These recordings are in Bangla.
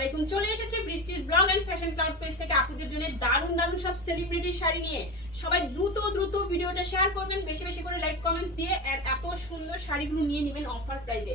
আলাইকুম। চলে এসেছে বৃষ্টির blog and fashion cloud page থেকে আপুদের জন্য দারুণ দারুণ সব সেলিব্রিটি শাড়ি নিয়ে। সবাই দ্রুত দ্রুত ভিডিওটা শেয়ার করবেন, বেশি বেশি করে লাইক কমেন্ট দিয়ে এত সুন্দর শাড়িগুলো নিয়ে নেবেন অফার প্রাইসে।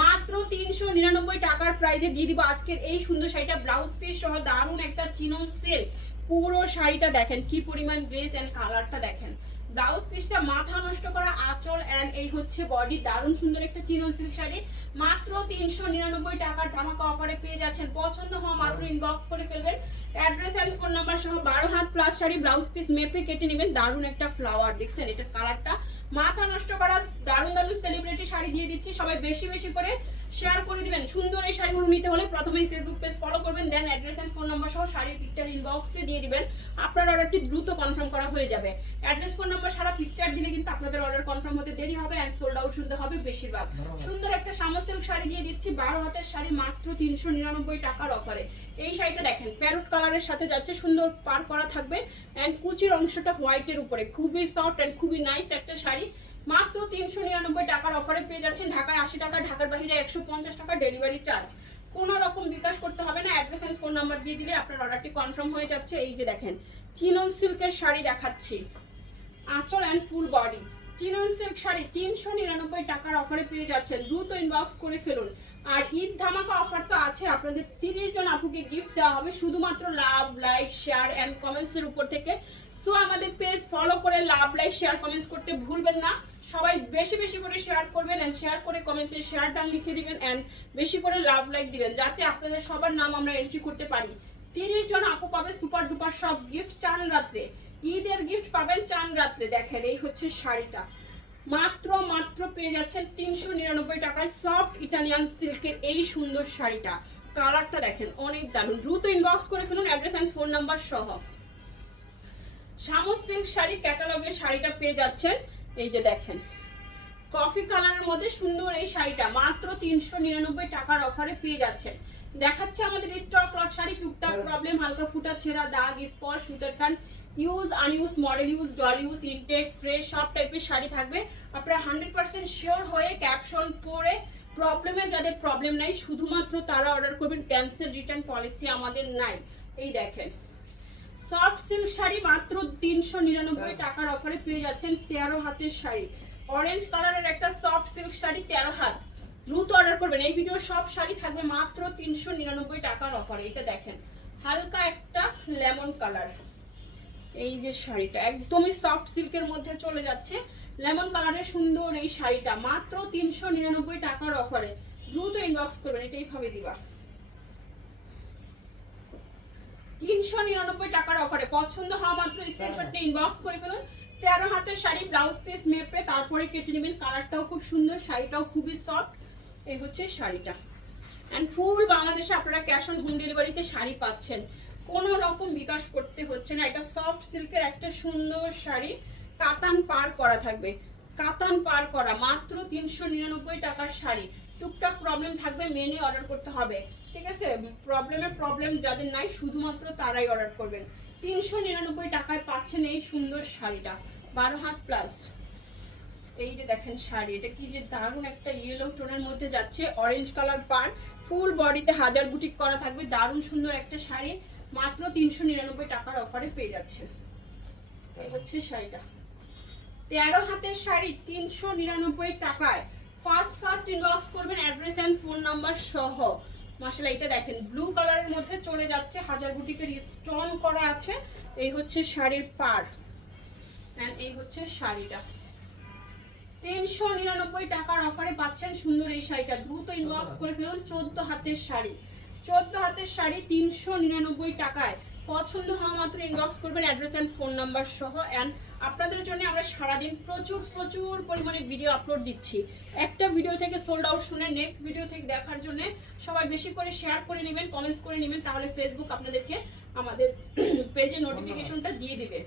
মাত্র 399 টাকার প্রাইসে দিয়ে দিব আজকের এই সুন্দর শাড়িটা, ব্লাউজ পিস সহ দারুণ একটা চিনন সেল। পুরো শাড়িটা দেখেন কি পরিমাণ গ্লেজ এন্ড কালারটা দেখেন। ব্লাউজ পিসটা মাথা নষ্ট করা আঁচল এন্ড এই হচ্ছে বডি, দারুণ সুন্দর একটা চিনন সিল্ক শাড়ি। মাত্র 399 টাকার ধামাকা অফারে পেয়ে যাচ্ছেন। পছন্দ হওয়া মাত্র ইনবক্স করে ফেলবেন। অ্যাড্রেস এন্ড ফোন নাম্বার সহ 12 had plus sari, blouse piece মেপে কেটে নেবেন। দারুণ একটা ফ্লাওয়ার দেখছেন, এটা কালারটা মাথা নষ্ট করা দারুণ দারুণ সেলিব্রিটি শাড়ি দিয়ে দিচ্ছি। সবাই বেশি বেশি করে শেয়ার করে দিবেন। সুন্দর এই শাড়িগুলো নিতে হলে প্রথমেই ফেসবুক পেজ ফলো করবেন, দেন অ্যাড্রেস এন্ড ফোন নাম্বার সহ শাড়ির পিকচার ইনবক্সে দিয়ে দিবেন। আপনার অর্ডারটি দ্রুত কনফার্ম করা হয়ে যাবে। অ্যাড্রেস ফোন নাম্বার সারা পিকচার দিলে কিন্তু আপনাদের অর্ডার কনফার্ম হতে দেরি হবে এন্ড সোল্ড আউট শুনতে হবে বেশিরভাগ। সুন্দর একটা সামর সিল্ক শাড়ি দিয়ে দিচ্ছি 12 হাতের শাড়ি মাত্র 399 টাকার অফারে। এই শাড়িটা দেখেন প্যারট কালারের সাথে যাচ্ছে, সুন্দর পার করা থাকবে এন্ড কুচির অংশটা হোয়াইটের উপরে, খুবই সফট এন্ড খুবই নাইস একটা শাড়ি। মাত্র 399 টাকার অফারে পেয়ে যাচ্ছেন। ঢাকায় 80 টাকা, ঢাকার বাইরে 150 টাকা ডেলিভারি চার্জ। কোনো রকম বিকাশ করতে হবে না, অ্যাড্রেস এন্ড ফোন নাম্বার দিয়ে দিলে আপনার অর্ডারটি কনফার্ম হয়ে যাচ্ছে। এই যে দেখেন চিনন সিল্কের শাড়ি দেখাচ্ছি, আঁচল and full body chinon silk sari 399 টাকার অফারে পেয়ে যাচ্ছেন। দ্রুত ইনবক্স করে ফেলুন। আর ঈদ ধামাকা অফার তো আছে, আপনাদের 30 জন আপুকে গিফট দেওয়া হবে শুধুমাত্র love like share and comments এর উপর থেকে। সো আমাদের পেজ ফলো করে লাভ লাইক শেয়ার কমেন্টস করতে ভুলবেন না। সবাই বেশি বেশি করে শেয়ার করবেন এন্ড শেয়ার করে কমেন্টসে শেয়ার ডান লিখে দিবেন এন্ড বেশি করে লাভ লাইক দিবেন, যাতে আপনাদের সবার নাম আমরা এন্ট্রি করতে পারি। 30 জন আপু পাবে সুপার ডুপার সব গিফট চান রাত্রে, ঈদের গিফট পাবেন চান রাত্রে। দেখেন এই হচ্ছে শাড়িটা, মাত্র মাত্র পেয়ে যাচ্ছেন 399 টাকায় সফট ইটালিয়ান সিল্কের এই সুন্দর শাড়িটা। কালারটা দেখেন অনেক দারুণ। দ্রুত ইনবক্স করে ফেলুন অ্যাড্রেস এন্ড ফোন নাম্বার সহ। সামর সিল্ক শাড়ি ক্যাটালগের শাড়িটা পেয়ে যাচ্ছেন। এই যে দেখেন কফি কালারের মধ্যে সুন্দর এই শাড়িটা মাত্র 399 টাকার অফারে পেয়ে যাচ্ছেন। দেখাচ্ছে আমাদের স্টক লট শাড়ি, টুকটাক প্রবলেম, হালকা ফুটা ছেঁড়া দাগ স্পট সুতার টান, use unuse, model use, doll use, intact, fresh সব টাইপের শাড়ি থাকবে। আপনারা 100% শিওর হয়ে ক্যাপশন পরে প্রবলেমে যাদের প্রবলেম নাই শুধুমাত্র তারা অর্ডার করবেন, ক্যান্সেল রিটার্ন পলিসি আমাদের নাই। এই দেখেন সফট সিল্ক শাড়ি মাত্র 399 টাকার অফারে পেয়ে যাচ্ছেন। 13 হাতের শাড়ি, অরেঞ্জ কালারের একটা সফট সিল্ক শাড়ি 13 হাত। দ্রুত অর্ডার করবেন। এই ভিডিওর সব শাড়ি থাকবে মাত্র 399 টাকার অফারে। এটা দেখেন হালকা একটা লেমন কালার, এই যে শাড়িটা একদমই সফট সিল্কের মধ্যে চলে যাচ্ছে। লেমন কালারের সুন্দর এই শাড়িটা মাত্র 399 টাকার অফারে। দ্রুত ইনবক্স করবেন, এটাই ভাবে দিবা 399 টাকার অফারে। পছন্দ হওয়া মাত্র স্ক্রিনশট নিয়ে ইনবক্স করে ফেলুন। 13 হাতের শাড়ি, ব্লাউজ পিস মেপে তারপরে কেটে নেবেন। কালারটাও খুব সুন্দর, শাড়িটাও খুবই সফট। এই হচ্ছে শাড়িটা এন্ড ফুল বাংলাদেশে আপনারা ক্যাশ অন হোম ডেলিভারিতে শাড়ি পাচ্ছেন, কোনো রকম বিকাশ করতে হচ্ছে না। এটা সফট সিল্কের একটা সুন্দর শাড়ি, কাতান পার করা থাকবে, কাতান পার করা মাত্র 399 টাকার শাড়ি। টুকটাক প্রবলেম থাকবে, মেনে অর্ডার করতে হবে, ঠিক আছে? প্রবলেম যাদের নাই শুধুমাত্র তারাই অর্ডার করবেন। 399 টাকায় পাচ্ছেন এই সুন্দর শাড়িটা 12 হাত প্লাস। এই যে দেখেন শাড়ি, এটা কি যে দারুণ একটা ইয়েলো টোনের মধ্যে যাচ্ছে, অরেঞ্জ কালার পার, ফুল বডিতে হাজার বুটিক করা থাকবে। দারুণ সুন্দর একটা শাড়ি মাত্র 399 টাকার অফারে পেয়ে যাচ্ছে। এই হচ্ছে শাড়িটা 13 হাতের শাড়ি 399 টাকায়। ফার্স্ট ইনবক্স করবেন অ্যাড্রেস এন্ড ফোন নাম্বার সহ। মাশাআল্লাহ এটা দেখেন ব্লু কালারের মধ্যে চলে যাচ্ছে, হাজার বুটিকের স্টোন করা আছে। এই হচ্ছে শাড়ির পার এন্ড এই হচ্ছে শাড়িটা 399 টাকার অফারে পাচ্ছেন সুন্দর এই শাড়িটা। দ্রুত ইনবক্স করে ফেলুন। 14 হাতের শাড়ি, 14 হাতের শাড়ি 399 টাকায়। পছন্দ হওয়া মাত্র ইনবক্স করবেন অ্যাড্রেস এন্ড ফোন নাম্বার সহ। এন্ড আপনাদের জন্য আমরা সারাদিন প্রচুর পরিমাণে ভিডিও আপলোড দিচ্ছি। একটা ভিডিও থেকে সোল্ড আউট শুনে নেক্সট ভিডিও থেকে দেখার জন্য সবাই বেশি করে শেয়ার করে নেবেন, কমেন্টস করে নেবেন, তাহলে ফেসবুক আপনাদেরকে আমাদের পেজে নোটিফিকেশনটা দিয়ে দিবে।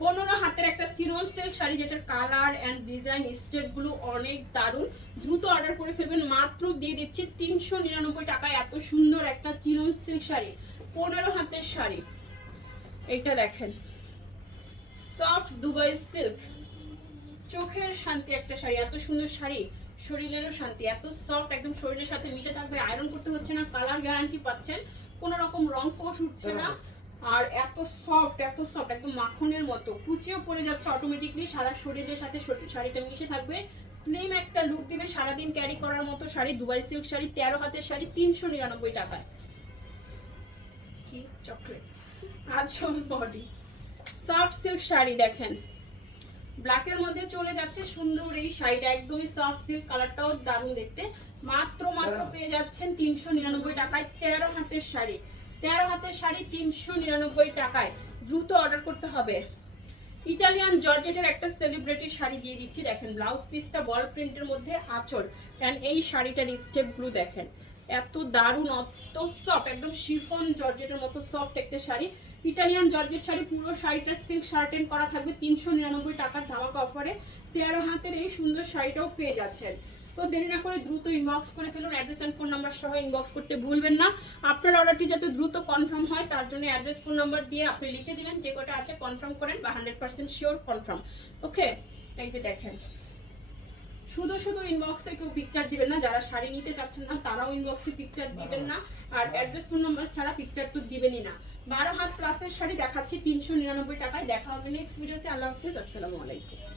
15 হাতের একটা চিনন সিল্ক শাড়ি, যেটার কালার এন্ড ডিজাইন স্টেপ গুলো অনেক দারুণ। দ্রুত অর্ডার করে ফেলবেন, মাত্র দিয়ে দিচ্ছি 399 টাকায় এত সুন্দর একটা চিনন সিল্ক শাড়ি। 15 হাতের শাড়ি, এইটা দেখেন সফট দুবাই সিল্ক, চোখের শান্তি একটা শাড়ি, এত সুন্দর শাড়ি শরীরেরও শান্তি। এত সফট, একদম শরীরের সাথে মিশে থাকবে, আয়রন করতে হচ্ছে না, কালার গ্যারান্টি পাচ্ছেন, কোনো রকম রং কোষ উঠছে না। আর এত সফট একদম মাখনের মতো, কুচিও পড়ে যাচ্ছে অটোমেটিকলি, সারা শরীরের সাথে শাড়িটা মিশে থাকবে। স্লিম একটা লুক দিবে, সারাদিন ক্যারি করার মতো শাড়ি। দুবাই সিল্ক শাড়ি, 13 হাতের শাড়ি, 399 টাকায়। কি চকলেট আঁচল বডি সফট সিল্ক শাড়ি দেখেন, ব্ল্যাকের মধ্যে চলে যাচ্ছে সুন্দর এই শাড়িটা, একদমই সফট সিল্ক, কালারটাও দারুণ দেখতে। মাত্র পেয়ে যাচ্ছেন 399 টাকায়। 13 হাতের শাড়ি, 13 হাতের শাড়ি 399 টাকায়। দ্রুত অর্ডার করতে হবে। ইটালিয়ান জর্জেটের একটা সেলিব্রিটি শাড়ি দিয়ে দিচ্ছি, দেখেন ব্লাউজ পিসটা বল প্রিন্টের মধ্যে, আঁচল এন্ড এই শাড়িটার স্টেপগুলো দেখেন, এত দারুণ, অত সফট, একদম শিফন জর্জেটের মতো সফট একটা শাড়ি। ইটালিয়ান জর্জেট শাড়ি, পুরো শাড়িটা সিল্ক শার্টেন করা থাকবে 399 টাকার ধামাকা অফারে। 13 হাতের এই সুন্দর শাড়িটাও পেয়ে যাচ্ছেন। সো দেরি না করে দ্রুত ইনবক্স করে ফেলুন, অ্যাড্রেস এন্ড ফোন নাম্বার সহ ইনবক্স করতে ভুলবেন না। আপনার অর্ডারটি যাতে দ্রুত কনফার্ম হয় তার জন্য অ্যাড্রেস ফোন নাম্বার দিয়ে আপনি লিখে দিবেন, যে কটা আছে কনফার্ম করেন বা 100% শিওর কনফার্ম। ওকে, এই যে দেখেন, শুধু ইনবক্সে কেউ পিকচার দিবেন না, যারা শাড়ি নিতে চাচ্ছেন না তারাও ইনবক্সে পিকচার দিবেন না, আর অ্যাড্রেস ফোন নাম্বার ছাড়া পিকচার তো দিবেনই না। 12 হাত প্লাসের শাড়ি দেখাচ্ছি 399 টাকায়। দেখা হবে নেক্সট ভিডিওতে। আল্লাহ হাফিজ, আসসালামু আলাইকুম।